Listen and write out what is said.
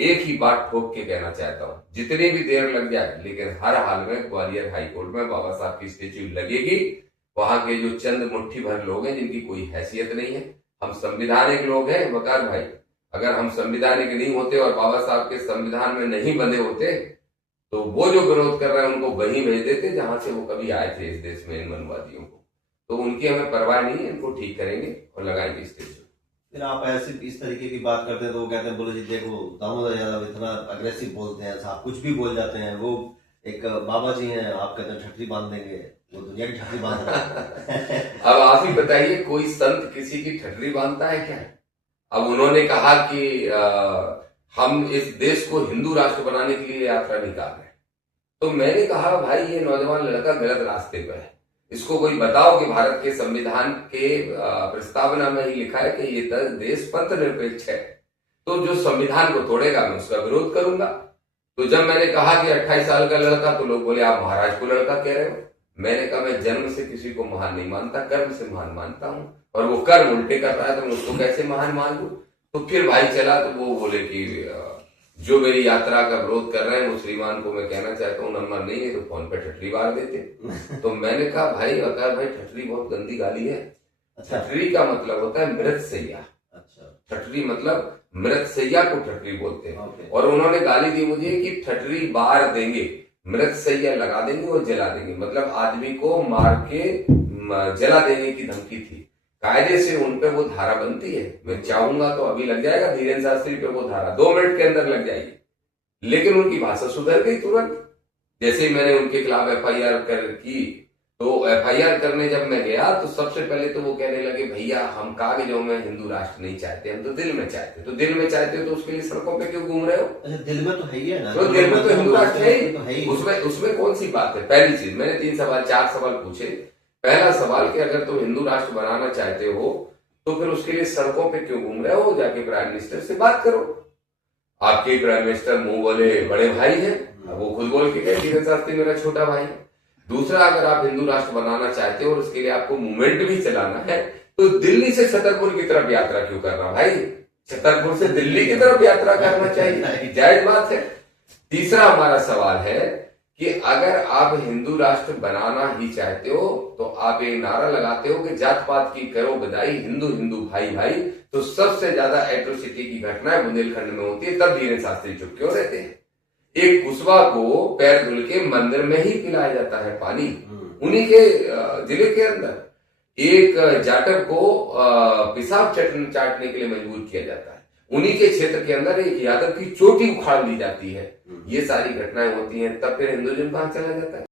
एक ही बात ठोक के कहना चाहता हूं, जितनी भी देर लग जाए लेकिन हर हाल में ग्वालियर हाईकोर्ट में बाबा साहब की स्टेच्यू लगेगी। वहां के जो चंद मुट्ठी भर लोग हैं जिनकी कोई हैसियत नहीं है, हम संविधानिक लोग हैं वकार भाई, अगर हम संविधानिक नहीं होते और बाबा साहब के संविधान में नहीं बंधे होते तो वो जो विरोध कर रहे हैं उनको वहीं भेज देते जहां से वो कभी आए थे इस देश में, इन मनवादियों को। तो उनकी हमें परवाह नहीं है, इनको ठीक करेंगे और लगाएंगे स्टेच्यू। फिर आप ऐसे इस तरीके की बात करते हैं तो वो कहते हैं बोले जी देखो दामोदर यादव इतना अग्रेसिव बोलते हैं, साहब कुछ भी बोल जाते हैं, वो एक बाबा जी हैं, आप कहते हैं ठठरी बांध देंगे, वो दुनिया की ठठरी बांध रहे हैं। अब आप ही बताइए, कोई संत किसी की ठठरी बांधता है क्या? अब उन्होंने कहा कि हम इस देश को हिंदू राष्ट्र बनाने के लिए यात्रा निकाल रहे हैं, तो मैंने कहा भाई ये नौजवान लड़का गलत रास्ते पर है, इसको कोई बताओ कि भारत के संविधान के प्रस्तावना में ही लिखा है कि ये देश पंथ निरपेक्ष है, तो जो संविधान को तोड़ेगा मैं उसका विरोध करूंगा। तो जब मैंने कहा कि 28 साल का लड़का, तो लोग बोले आप महाराज को लड़का कह रहे हो। मैंने कहा मैं जन्म से किसी को महान नहीं मानता, कर्म से महान मानता हूं, और वो कर्म उल्टे कर रहा है तो मैं उसको कैसे महान मान लूं। तो फिर भाई चला, तो वो बोले कि जो मेरी यात्रा का विरोध कर रहे हैं वो श्रीमान को मैं कहना चाहता हूँ नंबर नहीं है तो फोन पे ठठरी मार देते। तो मैंने कहा भाई वकार भाई ठठरी बहुत गंदी गाली है। ठठरी का मतलब होता है मृत सैया। ठठरी मतलब मृत सैया को ठठरी बोलते हैं। और उन्होंने गाली दी मुझे कि ठठरी बार देंगे, मृत सैया लगा देंगे और जला देंगे, मतलब आदमी को मार के जला देने की धमकी थी। कायदे से उन पे वो धारा बनती है, मैं चाहूंगा तो अभी लग जाएगा धीरेन्द्र शास्त्री पे वो धारा 2 मिनट के अंदर लग जाएगी। लेकिन उनकी भाषा सुधर गई तुरंत। जैसे ही मैंने उनके खिलाफ एफआईआर की, तो एफआईआर करने जब मैं गया तो सबसे पहले तो वो कहने लगे भैया हम कागजों में हिंदू राष्ट्र नहीं चाहते, हम तो दिल में चाहते। तो दिल में चाहते हो तो उसके लिए सड़कों पे क्यों घूम रहे हो? अच्छा, दिल में तो है ही है ना, तो दिल में तो हिंदू राष्ट्र है ही, उसमें कौन सी बात है? पहली चीज, मैंने 4 सवाल पूछे। पहला सवाल कि अगर तुम हिंदू राष्ट्र बनाना चाहते हो तो फिर उसके लिए सड़कों पे क्यों घूम रहे हो? जाके प्राइम मिनिस्टर से बात करो। आपके प्राइम मिनिस्टर मुंह बोले बड़े भाई हैं, वो खुद बोल के गए धीरेन्द्र शास्त्री मेरा छोटा भाई है। दूसरा, अगर आप हिंदू राष्ट्र बनाना चाहते हो और उसके लिए आपको मूवमेंट भी चलाना है तो दिल्ली से छतरपुर की तरफ यात्रा क्यों करना भाई? छतरपुर से दिल्ली की तरफ यात्रा करना चाहिए, जायज बात है। तीसरा हमारा सवाल है कि अगर आप हिंदू राष्ट्र बनाना ही चाहते हो तो आप एक नारा लगाते हो कि जात पात की करो बधाई, हिंदू हिंदू भाई भाई, तो सबसे ज्यादा एट्रोसिटी की घटनाएं बुंदेलखंड में होती है, तब धीरेन्द्र शास्त्री चुप क्यों रहते हैं? एक कुशवा को पैर धुल के मंदिर में ही पिलाया जाता है पानी, उन्हीं के जिले के अंदर। एक जाटव को पेशाब चाटने के लिए मजबूर किया जाता है, उन्हीं के क्षेत्र के अंदर एक यादव की चोटी उखाड़ ली जाती है। ये सारी घटनाएं होती हैं, तब फिर हिंदुइज्म कहां चला जाता है?